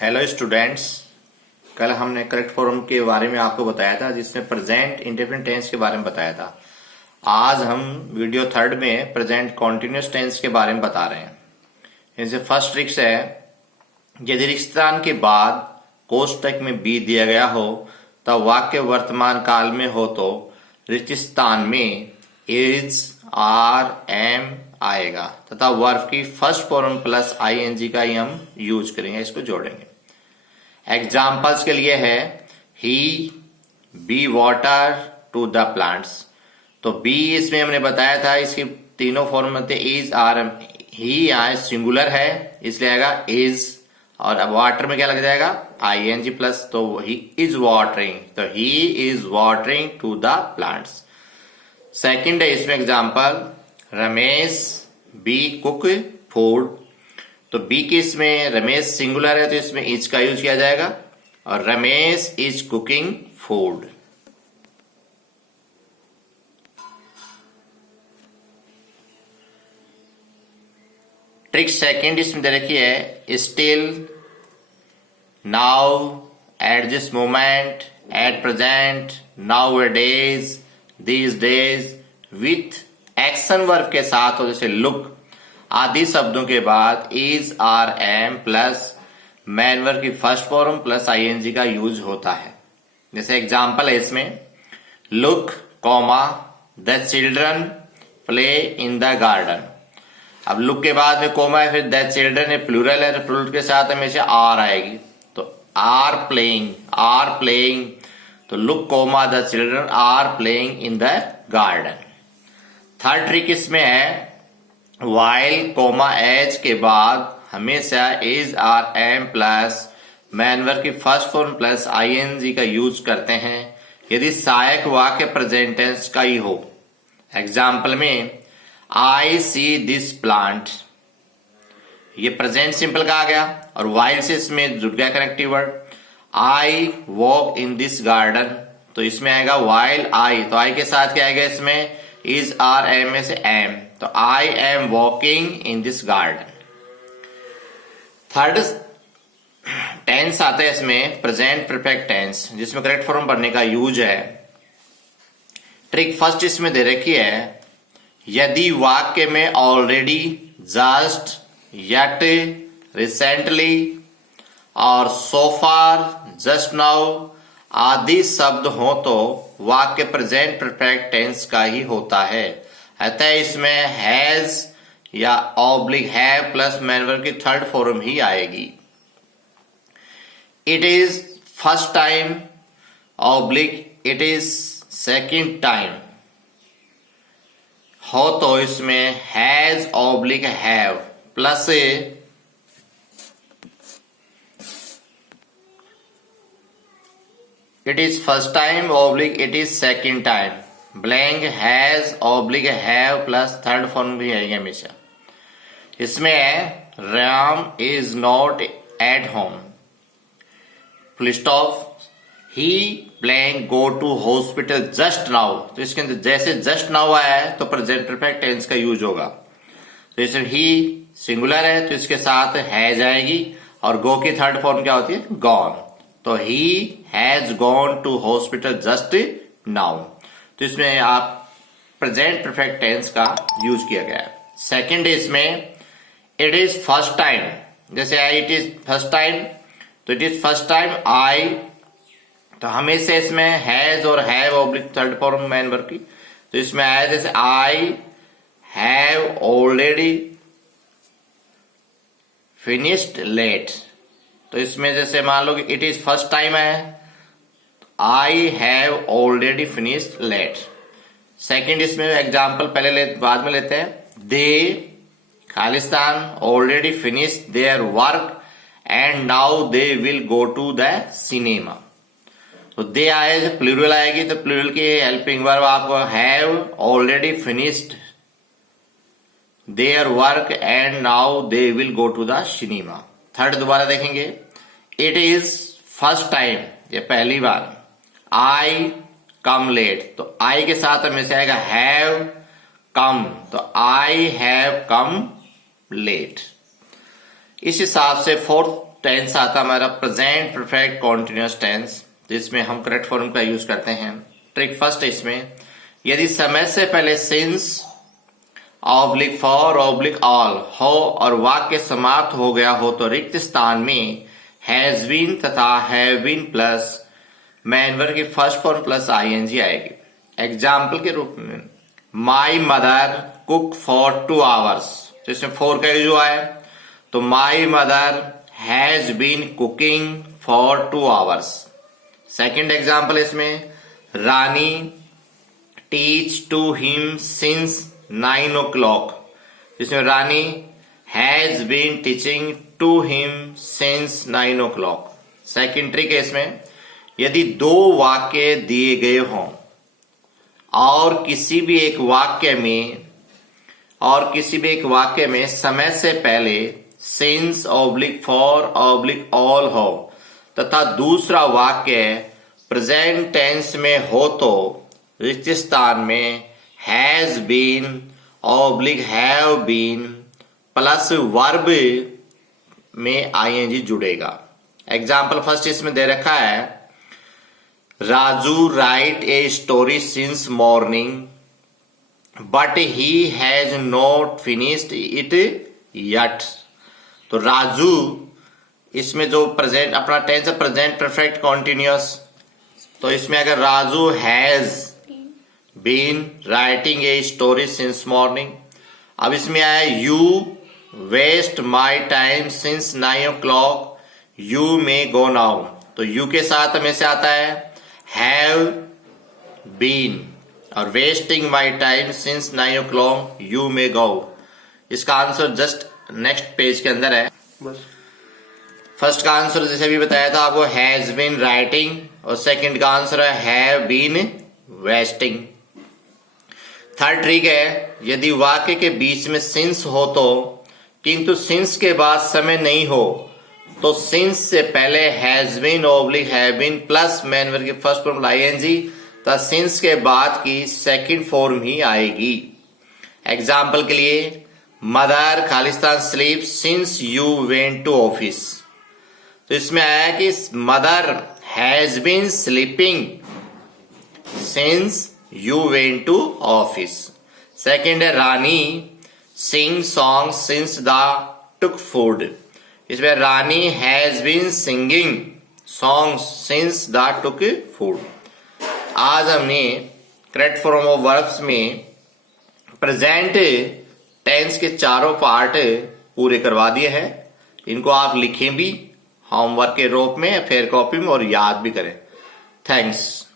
Hello students, कल हमने correct form के बारे में आपको बताया था, जिसमें प्रेजेंट इंडेफिनिट टेंस के बारे में बताया था। आज हम वीडियो थर्ड में प्रेजेंट कॉन्टिन्यूस टेंस के बारे में बता रहे हैं। जैसे फर्स्ट ट्रिक्स है, यदि रिक्तस्थान के बाद कोष्टक में बी दिया गया हो तब वाक्य वर्तमान काल में हो तो रिक्तस्थान में इज, आर, एम आएगा तथा वर्ब की फर्स्ट फॉर्म प्लस आईएनजी का ही हम यूज करेंगे, इसको जोड़ेंगे। एग्जाम्पल्स के लिए है ही be water to the plants. तो बी इसमें हमने बताया था, इसकी तीनों फॉर्म में थे इज, आर, एम। ही यहाँ सिंगुलर है इसलिए आएगा इज, और अब वाटर में क्या लग जाएगा आईएनजी प्लस, तो ही इज वाटरिंग, तो he is watering to the plants. Second है इसमें example, Ramesh be cook food. तो बी के इसमें रमेश सिंगुलर है तो इसमें इज का यूज किया जाएगा, और Ramesh is cooking food. Trick second इसमें दे रखी है, still, now, at this moment, at present, now days, these days, with action verb के साथ हो, जैसे लुक आदि शब्दों के बाद is, are, am plus main verb की फर्स्ट फॉर्म प्लस आईएनजी का यूज होता है। जैसे एग्जांपल है इसमें, look comma the children play in the garden. अब लुक के बाद में कोमा है, फिर द चिल्ड्रन है, प्लूरल है, तो प्लूरल के साथ हमेशा आर आएगी, तो आर प्लेइंग, तो look comma the children are playing in the garden. Third trick इसमें है, वाइल कोमा एज के बाद हमेशा is, are, am plus main verb की फर्स्ट फॉर्म प्लस आईएनजी का यूज करते हैं यदि सहायक वाक्य प्रेजेंट टेंस का ही हो। एग्जाम्पल में, आई सी दिस प्लांट, ये प्रेजेंट सिंपल का आ गया, और वाइल से इसमें जुड़ गया connective word. I walk in this garden, तो इसमें आएगा वाइल आई, तो आई के साथ क्या आएगा इसमें इज, आर, एम में से एम, तो I am walking in this garden. Third tense आता है इसमें प्रेजेंट परफेक्ट टेंस, जिसमें करेक्ट फॉर्म भरने का यूज है। ट्रिक फर्स्ट इसमें दे रखी है, यदि वाक्य में ऑलरेडी, जस्ट, यट, रिसेंटली और सो फार, जस्ट नाउ आदि शब्द हो तो वाक्य प्रेजेंट परफेक्ट टेंस का ही होता है। अतः इसमें हैज या oblique have plus main verb की थर्ड फॉर्म ही आएगी। It is first time oblique it is second time हो तो इसमें has oblique have plus it is first time oblique it is second time, blank has oblique have plus third form भी आएगी हमेशा। इसमें है, Ram is not at home, full stop, he blank go to hospital just now, तो इसके अंदर जैसे just now आया है तो प्रेजेंट परफेक्ट टेंस का यूज होगा। तो इसमें ही सिंगुलर है तो इसके साथ हैज आएगी, और गो की थर्ड फॉर्म क्या होती है गॉन, तो he has gone to hospital just now. तो इसमें आप प्रेजेंट परफेक्ट टेंस का यूज किया गया है। सेकंड इसमें, इट इज फर्स्ट टाइम, जैसे I it is first time, तो it is first time I, तो हमेशा इसमें हैज और have oblique third form main verb की, तो इसमें आया जैसे I have already finished late, तो इसमें जैसे मान लो कि इट इज फर्स्ट टाइम है, I have already finished late. Second इसमें एग्जांपल पहले बाद में लेते हैं, दे खालिस्तान already finished their work and now they will go to the cinema. तो दे आए प्लूरल आएगी, तो प्लूरल की हेल्पिंग वर्ब आपको have already finished their work and now they will go to the cinema. Third दोबारा देखेंगे, it is first time, ये पहली बार, आई कम लेट, तो आई के साथ हमेशा आएगा हैव कम, तो आई हैव कम लेट। इस हिसाब से फोर्थ टेंस आता है हमारा प्रेजेंट परफेक्ट कॉन्टिन्यूअस टेंस, जिसमें हम करेक्ट फॉर्म का यूज करते हैं। ट्रिक फर्स्ट इसमें, यदि समय से पहले since oblique for oblique all हो और वाक्य समाप्त हो गया हो तो रिक्त स्थान में हैज बीन तथा have been plus main verb की फर्स्ट फॉर्म प्लस आईएनजी आएगी। एग्जाम्पल के रूप में, my mother cook for 2 hours, तो इसमें 4 का यूज हुआ है, तो my mother has been cooking for 2 hours. Second example इसमें, Rani teach to him since 9 o'clock, इसमें Rani has been teaching to him since 9 o'clock। Second trick है इसमें, यदि 2 वाक्य दिए गए हों और किसी भी एक वाक्य में समय से पहले since oblique for oblique all हो तथा दूसरा वाक्य प्रेजेंट टेंस में हो तो रिक्त स्थान में has been oblique have been plus verb में आईएनजी जुड़ेगा। एग्जाम्पल फर्स्ट इसमें दे रखा है, Raju write a story since morning but he has not finished it yet. तो राजू, इसमें जो प्रेजेंट अपना टेंस है प्रेजेंट परफेक्ट कॉन्टिन्यूअस, तो इसमें अगर Raju has been writing a story since morning, अब इसमें आया you waste my time since 9 o'clock you may go now, तो यू के साथ हमें से आता है हैव बीन और wasting my time since 9 o'clock you may go. इसका आंसर जस्ट नेक्स्ट पेज के अंदर है। फर्स्ट का आंसर जैसे भी बताया था आपको, हैज बीन राइटिंग, और सेकंड का आंसर है have been wasting. Third trick है, यदि वाक्य के बीच में सिंस हो तो किंतु सिंस के बाद समय नहीं हो तो सिंस से पहले has been oblique have been plus main verb की फर्स्ट फॉर्म आईएनजी तथा सिंस के बाद की सेकंड फॉर्म ही आएगी। एग्जाम्पल के लिए, मदर खालिस्तान sleep since you went to office, तो इसमें आया कि mother has been sleeping since you went to office. Second है, Rani sing song since the took food, इसमें Rani has been singing songs since the took food. आज हमने correct form of verbs में present tense के चारों पार्ट पूरे करवा दिए हैं। इनको आप लिखें भी होमवर्क के रूप में, फेयर कॉपी में, और याद भी करें। थैंक्स।